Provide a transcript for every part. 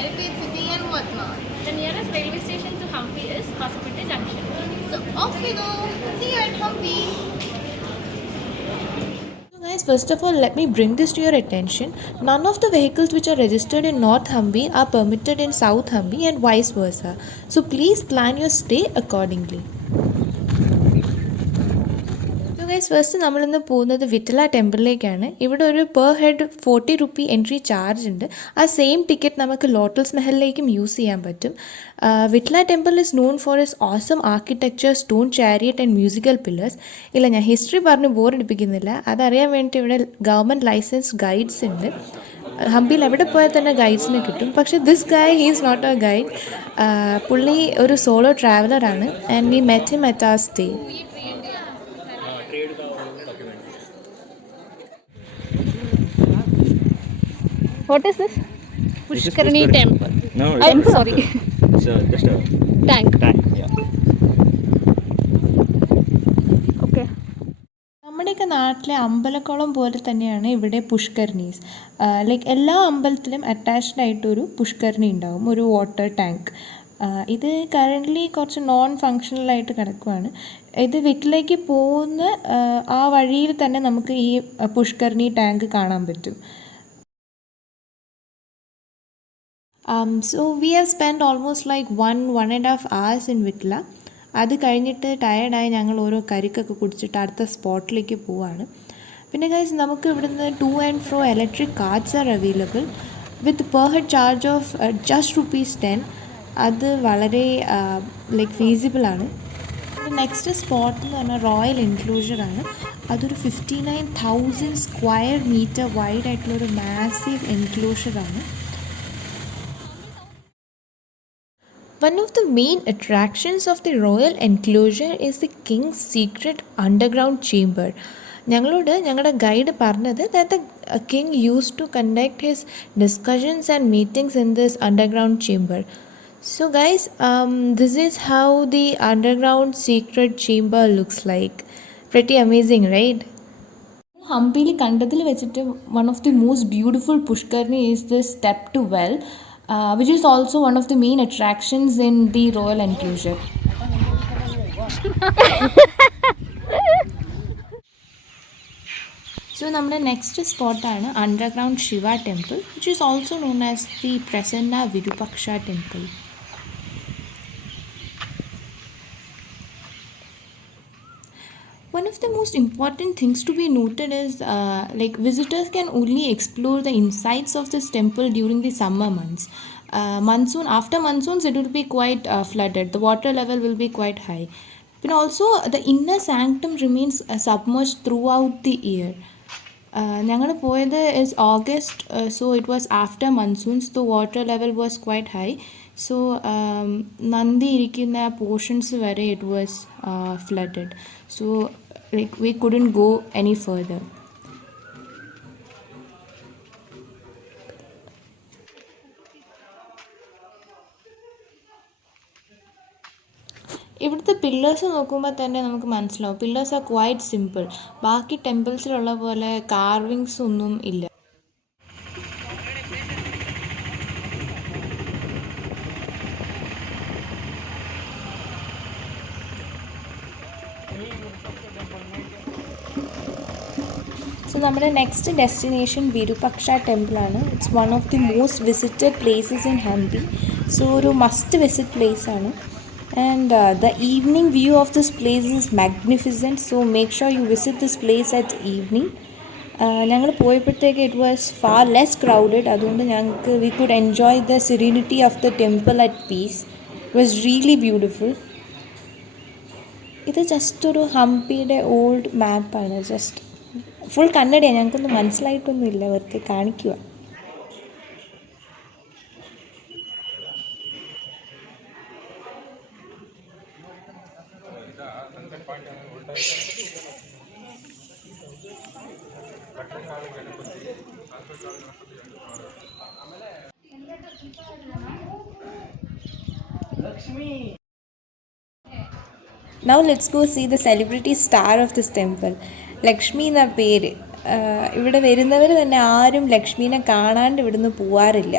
heritage city and whatnot. The nearest railway station to Hampi is Hospital Junction. So off we go. See you at Hampi. So guys, first of all, let me bring this to your attention. None of the vehicles which are registered in North Hampi are permitted in South Hampi and vice versa. So please plan your stay accordingly. So guys, first നമ്മളിന്ന് പോകുന്നത് വിറ്റല ടെമ്പിളിലേക്കാണ്. ഇവിടെ ഒരു per head 40 rupee entry charge ഉണ്ട്. ആ same ticket നമുക്ക് ലോട്ടൽസ് മെഹലിലേക്കും യൂസ് ചെയ്യാൻ പറ്റും. Vittala temple is known for is awesome architecture, stone chariot and musical pillars. ഇല്ല, ഞാൻ ഹിസ്റ്ററി പറഞ്ഞ് ബോറടിപ്പിക്കുന്നില്ല. അതറിയാൻ വേണ്ടിയിട്ട് ഇവിടെ ഗവൺമെൻറ് ലൈസൻസ് ഗൈഡ്സ് ഉണ്ട്. ഹംപിയിൽ എവിടെ പോയാൽ തന്നെ ഗൈഡ്സിനെ കിട്ടും. പക്ഷേ this guy he's not A guide. പുള്ളി ഒരു സോളോ ട്രാവലറാണ്. And we met him at our stay. What is this? Pushkarani temple. No, I'm sorry. it's just a Tank. Yeah. Okay. നമ്മുടെയൊക്കെ നാട്ടിലെ അമ്പലക്കുളം പോലെ തന്നെയാണ് ഇവിടെ പുഷ്കർണീസ്. ലൈക്ക് എല്ലാ അമ്പലത്തിലും അറ്റാച്ച്ഡ് ആയിട്ടൊരു പുഷ്കർണി ഉണ്ടാകും, ഒരു വാട്ടർ ടാങ്ക്. ഇത് കറൻ്റ്ലി കുറച്ച് നോൺ ഫങ്ഷണലായിട്ട് കിടക്കുകയാണ്. ഇത് വീട്ടിലേക്ക് പോകുന്ന ആ വഴിയിൽ തന്നെ നമുക്ക് ഈ പുഷ്കർണി ടാങ്ക് കാണാൻ പറ്റും. So we have spent almost like 1.5 hours in വിറ്റ്ല. അത് കഴിഞ്ഞിട്ട് ടയർഡായി ഞങ്ങൾ ഓരോ കരിക്കൊക്കെ കുടിച്ചിട്ട് അടുത്ത സ്പോട്ടിലേക്ക് പോവാണ്. പിന്നെ ഗൈസ്, നമുക്ക് ഇവിടുന്ന് two and fro electric cards are available with per head charge of just ₹10. അത് വളരെ ലൈക്ക് ഫീസിബിളാണ്. നെക്സ്റ്റ് സ്പോട്ട് എന്ന് പറഞ്ഞാൽ റോയൽ എൻക്ലോഷറാണ്. അതൊരു 59,000 സ്ക്വയർ മീറ്റർ വൈഡ് ആയിട്ടുള്ളൊരു മാസീവ് എൻക്ലോഷറാണ്. One of the main attractions of the royal enclosure is the king's secret underground chamber. ഞങ്ങളോട് ഞങ്ങളുടെ ഗൈഡ് പറഞ്ഞത് that the king used to conduct his discussions and meetings in this underground chamber. So guys, this is how the underground secret chamber looks like. Pretty amazing, right? ഹംപിയിൽ കണ്ടതിൽ വെച്ചിട്ട് one of the most beautiful പുഷ്കർണി is the step to well, which is also one of the main attractions in the royal enclosure. So നമ്മുടെ നെക്സ്റ്റ് സ്പോട്ടാണ് അണ്ടർഗ്രൗണ്ട് Shiva temple, which is also known as the Prasanna Virupaksha temple. One of the most important things to be noted is like visitors can only explore the insides of this temple during the summer months. After monsoons it will be quite flooded. The water level will be quite high. But also the inner sanctum remains submerged throughout the year. ഞങ്ങൾ പോയത് is August, so it was after monsoons. The water level was quite high. So നന്ദി ഇരിക്കുന്ന പോർഷൻസ് വരെ it was flooded. So like we couldn't go any further. ഇവിടുത്തെ പില്ലേഴ്സ് നോക്കുമ്പോൾ തന്നെ നമുക്ക് മനസ്സിലാവും, പില്ലേഴ്സ് ആർ ക്വൈറ്റ് സിമ്പിൾ. ബാക്കി ടെമ്പിൾസിലുള്ള പോലെ കാർവിങ്സ് ഒന്നും ഇല്ല. സോ നമ്മുടെ നെക്സ്റ്റ് ഡെസ്റ്റിനേഷൻ വിരൂപാക്ഷ ടെമ്പിളാണ്. It's one of the most visited places in Hampi. So ഒരു മസ്റ്റ് വിസിറ്റ് പ്ലേസ് ആണ്. And the evening view of this place is magnificent, so make sure you visit this place at evening. ഞങ്ങൾ പോയപ്പോഴത്തേക്ക് it was far less crowded. അതുകൊണ്ട് ഞങ്ങൾക്ക് we could enjoy the serenity of the temple at peace. It was really beautiful. ഇത് just ഒരു ഹംപിയുടെ old മാപ്പാണ്. Just full കന്നഡയാണ്, ഞങ്ങൾക്കൊന്നും മനസ്സിലായിട്ടൊന്നുമില്ല, വെറുതെ കാണിക്കുക. Now let's go see the celebrity star of this temple. Lakshmi എന്ന പേര്. ഇവിടെ വരുന്നവർ തന്നെ ആരും ലക്ഷ്മീനെ കാണാണ്ട് ഇവിടുന്ന് പോവാറില്ല.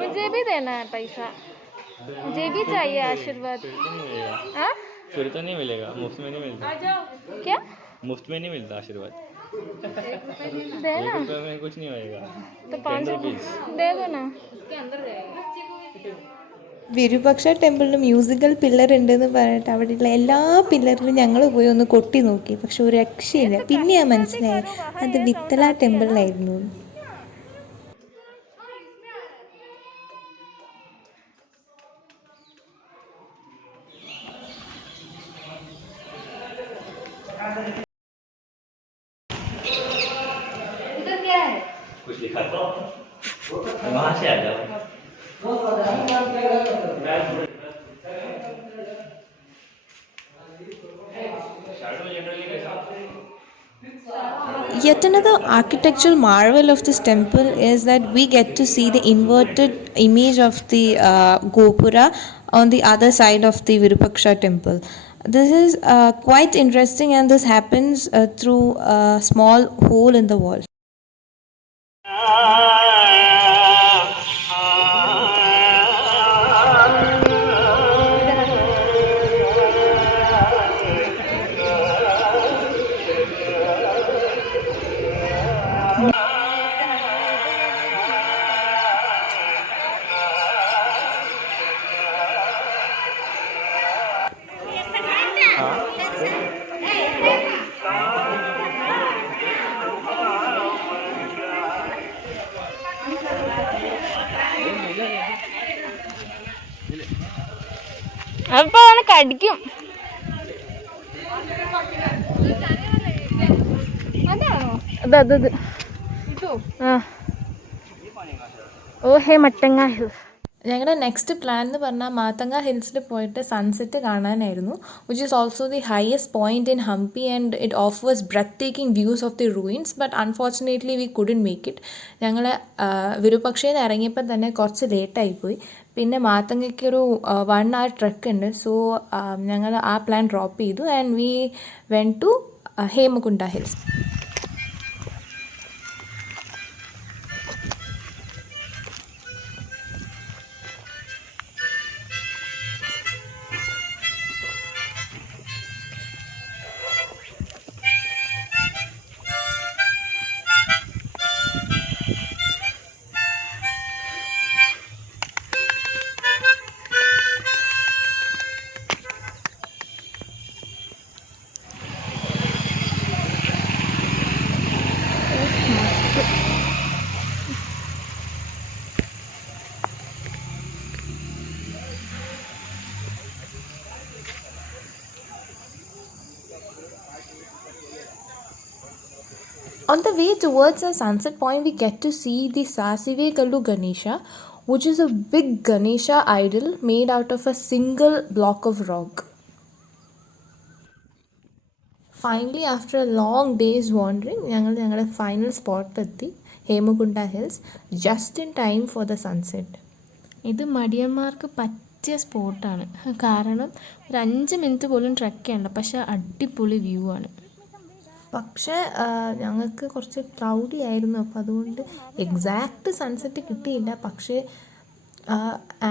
मुझे भी देना है पैसा, मुझे भी चाहिए आशीर्वाद। फिर तो नहीं मिलेगा, हाँ फिर तो नहीं मिलेगा, मुफ्त में नहीं मिलता, क्या मुफ्त में नहीं मिलता आशीर्वाद। देना 1 रुपये में कुछ नहीं होएगा। तो 10 500 rupees. दे दो ना। വിരുപക്ഷ ടെമ്പിളിൽ മ്യൂസിക്കൽ പില്ലർ ഉണ്ടെന്ന് പറഞ്ഞിട്ട് അവിടെയുള്ള എല്ലാ പില്ലറിലും ഞങ്ങൾ പോയി ഒന്ന് കൊട്ടി നോക്കി, പക്ഷെ ഒരു രക്ഷയില്ല. പിന്നെയാ മനസ്സിലായത് അത് വിത്തല ടെമ്പിളിലായിരുന്നു. कुछ लिखा तो वहाँ से आ जाओ। Yet another architectural marvel of this temple is that we get to see the inverted image of the Gopura on the other side of the Virupaksha temple. This is quite interesting, and this happens through a small hole in the wall. അപ്പൊ അവനെ കടിക്കും. അതാണോ? അത് ആ ഓ ഹേ Matanga hills. ഞങ്ങളുടെ next plan എന്ന് പറഞ്ഞാൽ മാത്തങ്ങ ഹിൽസിൽ പോയിട്ട് സൺസെറ്റ് കാണാനായിരുന്നു, which is also the highest point in Hampi and it offers breathtaking views of the ruins. But unfortunately we couldn't make it. ഞങ്ങൾ വിരുപക്ഷയിൽ നിന്ന് ഇറങ്ങിയപ്പോൾ തന്നെ കുറച്ച് ലേറ്റായിപ്പോയി. പിന്നെ മാത്തങ്ങയ്ക്കൊരു 1 hour ട്രെക്ക് ഉണ്ട്. സോ ഞങ്ങൾ ആ പ്ലാൻ ഡ്രോപ്പ് ചെയ്തു and we went to Hemakunta hills. On the way towards the sunset point, we get to see the Sasivekallu Ganesha, which is a big Ganesha idol made out of a single block of rock. Finally, after a long day's wandering, ഞങ്ങളുടെ final സ്പോട്ടിലെത്തി, Hemakunta hills, just in time for the sunset. ഇത് മടിയന്മാർക്ക് പറ്റിയ സ്പോട്ടാണ്, കാരണം ഒരു 5 മിനിറ്റ് പോലും ട്രെക്ക് ചെയ്യണ്ട, പക്ഷേ അടിപൊളി വ്യൂ ആണ്. പക്ഷേ ഞങ്ങൾക്ക് കുറച്ച് ക്ലൗഡി ആയിരുന്നു, അപ്പോൾ അതുകൊണ്ട് എക്സാക്റ്റ് സൺസെറ്റ് കിട്ടിയില്ല. പക്ഷേ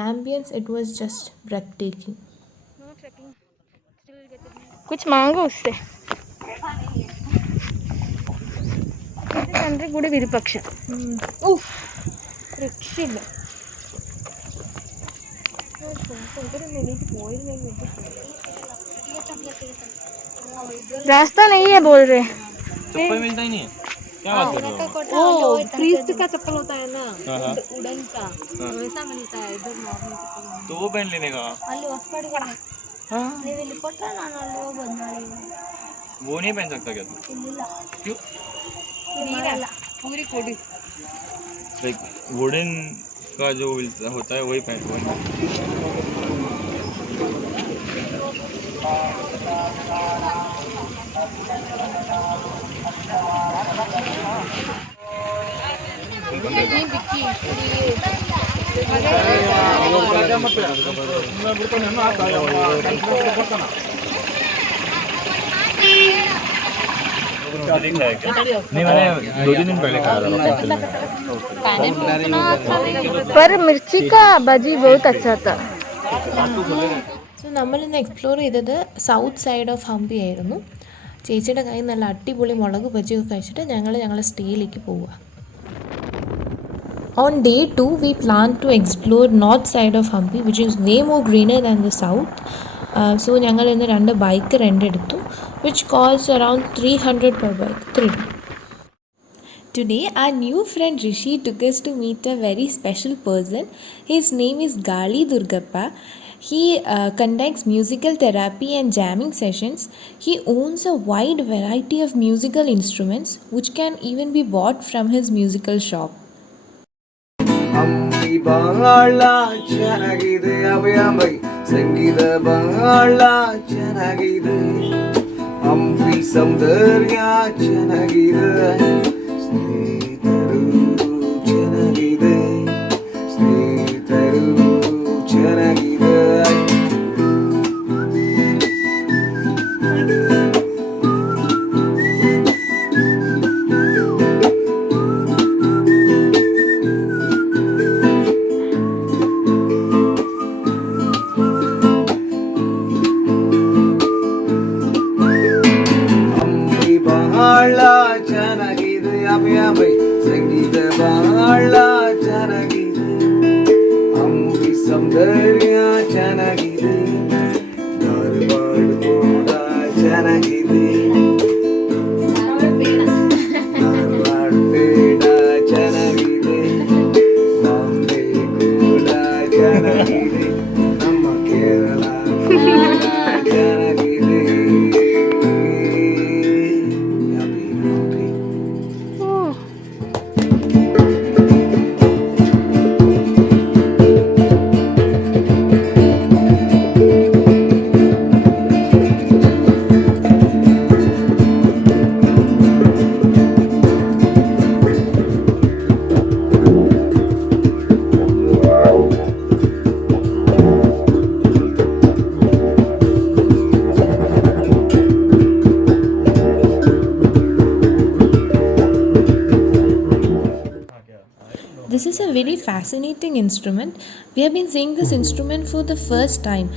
ambience it was just breathtaking. കുച്ച് മാംഗോ ഉസ്സേ സെൻട്രിൽ കൂടി വിരുപക്ഷ രക്ഷയില്ല. रास्ता नहीं है बोल रहे. चप्पल मिलता ही नहीं है, क्या बात कर रहे हो? वो प्रीस्ट का चप्पल होता है ना, वुडन का, वैसा मिलता है इधर नॉर्मल चप्पल. तो वो पहन लेने का. ಅಲ್ಲಿ ಹೊಸಪಡಿ ನೀವು ಇಲ್ಲಿ ಕೊಟ್ಟರೆ ನಾನು ಅಲ್ಲಿ ಹೋಗಿ ಬಂದಾಳಿ. वो नहीं पहन सकता क्या तू? ಇಲ್ಲ क्यों? पूरी कोडी लाइक वुडन का जो होता है वही पहन. नहीं मैंने 2-3 दिन पहले खाया था। पर मिर्ची का बजी बहुत अच्छा था. സോ നമ്മളിന്ന് എക്സ്പ്ലോർ ചെയ്തത് സൗത്ത് സൈഡ് ഓഫ് ഹംപി ആയിരുന്നു. ചേച്ചിയുടെ കയ്യിൽ നല്ല അടിപൊളി മുളക് ബജിയൊക്കെ കഴിച്ചിട്ട് ഞങ്ങളുടെ സ്റ്റേയിലേക്ക് പോവുക. On day 2, we plan to explore north side of Hampi, which is way more greener than the south. So ഞങ്ങൾ ഇന്ന് 2 ബൈക്ക് റെൻ്റ് എടുത്തു, which costs around 300 per bike. 3. Today, our new friend Rishi took us to meet a very special person. His name is Gali Durgappa. He conducts musical therapy and jamming sessions. He owns a wide variety of musical instruments, which can even be bought from his musical shop. Hampi ಬಹಳ ಚೆನ್ನಾಗಿದೆ ಅಭಯಾಂಬೈ ಸಂಗೀತ ಬಹಳ ಚೆನ್ನಾಗಿದೆ ಹಂಪಿ ಸೌಂದರ್ಯ ಚೆನ್ನಾಗಿದೆ ಸ್ನೇಹಿತರು ಚೆನ್ನಾಗಿದೆ ಸ್ನೇಹಿತರು ಚೆನ್ನಾಗಿದೆ ಅಭಯಾಂಬೈ ಸಂಗೀತ ಬಹಳ ಚೆನ್ನಾಗಿದೆ ಹಂಪಿ ಸೌಂದರ್ಯ ಚೆನ್ನಾಗಿದೆ ಧಾರವಾಡ ಕೂಡ ಚೆನ್ನಾಗಿದೆ ಧಾರವಾಡ ಪೇಡ ಚೆನ್ನಾಗಿದೆ ಬಾಂಬೆ ಕೂಡ ಚೆನ್ನಾಗಿದೆ ನಮ್ಮ ಕೇರಳ ಚೆನ್ನಾಗಿದೆ This is a very fascinating instrument. We have been seeing this instrument for the first time.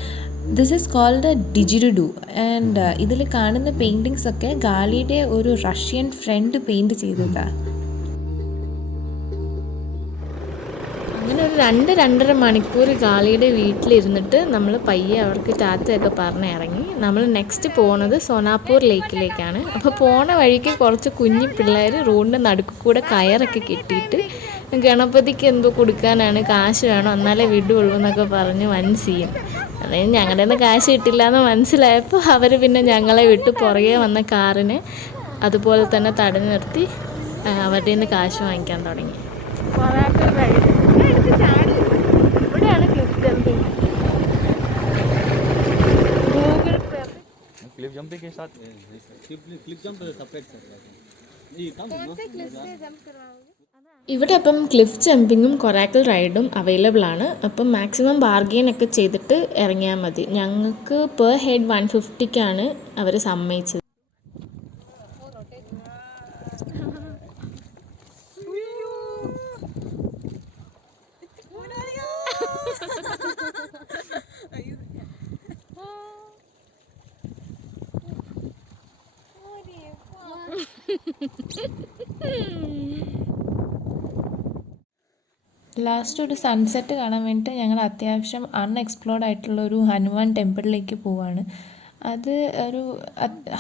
This is called a didgeridoo and ഇതിൽ കാണുന്ന പെയിൻറ്റിങ്സ് ഒക്കെ ഗാലിയുടെ ഒരു റഷ്യൻ ഫ്രണ്ട് പെയിൻറ് ചെയ്തതാണ്. അങ്ങനെ ഒരു 2-2.5 മണിക്കൂർ ഗാലിയുടെ വീട്ടിലിരുന്നിട്ട് നമ്മൾ പയ്യെ അവർക്ക് ടാറ്റയൊക്കെ പറഞ്ഞ് ഇറങ്ങി. നമ്മൾ നെക്സ്റ്റ് പോകുന്നത് സോനാപൂർ ലേക്കിലേക്കാണ്. അപ്പോൾ പോണ വഴിക്ക് കുറച്ച് കുഞ്ഞു പിള്ളേർ റോഡിൻ്റെ നടുക്ക് കൂടെ കയറൊക്കെ കെട്ടിയിട്ട് ഗണപതിക്ക് എന്തോ കൊടുക്കാനാണ്, കാശ് വേണം എന്നാലേ വിടുള്ളൂ എന്നൊക്കെ പറഞ്ഞ് വൻസിയും. അതായത് ഞങ്ങളുടെ നിന്ന് കാശ് കിട്ടില്ല എന്ന് മനസ്സിലായപ്പോൾ അവർ പിന്നെ ഞങ്ങളെ വിട്ട് പുറകെ വന്ന കാറിന് അതുപോലെ തന്നെ തടഞ്ഞു നിർത്തി അവരുടെ നിന്ന് കാശ് വാങ്ങിക്കാൻ തുടങ്ങി. ഇവിടെയാണ് cliff jumping. Google Cliff jumping के साथ क्लिप जंप सेपरेट सर ये काम ഇവിടെ അപ്പം ക്ലിഫ് ജമ്പിങ്ങും കൊറാക്കൽ റൈഡും അവൈലബിൾ ആണ്. അപ്പം മാക്സിമം ബാർഗെയിൻ ഒക്കെ ചെയ്തിട്ട് ഇറങ്ങിയാൽ മതി. ഞങ്ങൾക്ക് പെർ ഹെഡ് 150ക്കാണ് അവർ സമ്മതിച്ചത്. ലാസ്റ്റ് ഒരു സൺസെറ്റ് കാണാൻ വേണ്ടിയിട്ട് ഞങ്ങൾ അത്യാവശ്യം അൺഎക്സ്പ്ലോർഡ് ആയിട്ടുള്ള ഒരു ഹനുമാൻ ടെമ്പിളിലേക്ക് പോവാണ്. അത് ഒരു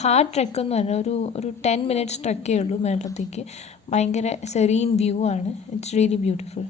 ഹാർഡ് ട്രെക്കൊന്നും അല്ല, ഒരു 10 മിനിറ്റ്സ് ട്രെക്കേ ഉള്ളൂ മേളത്തേക്ക്. ഭയങ്കര സെറീൻ വ്യൂ ആണ്. It's really beautiful.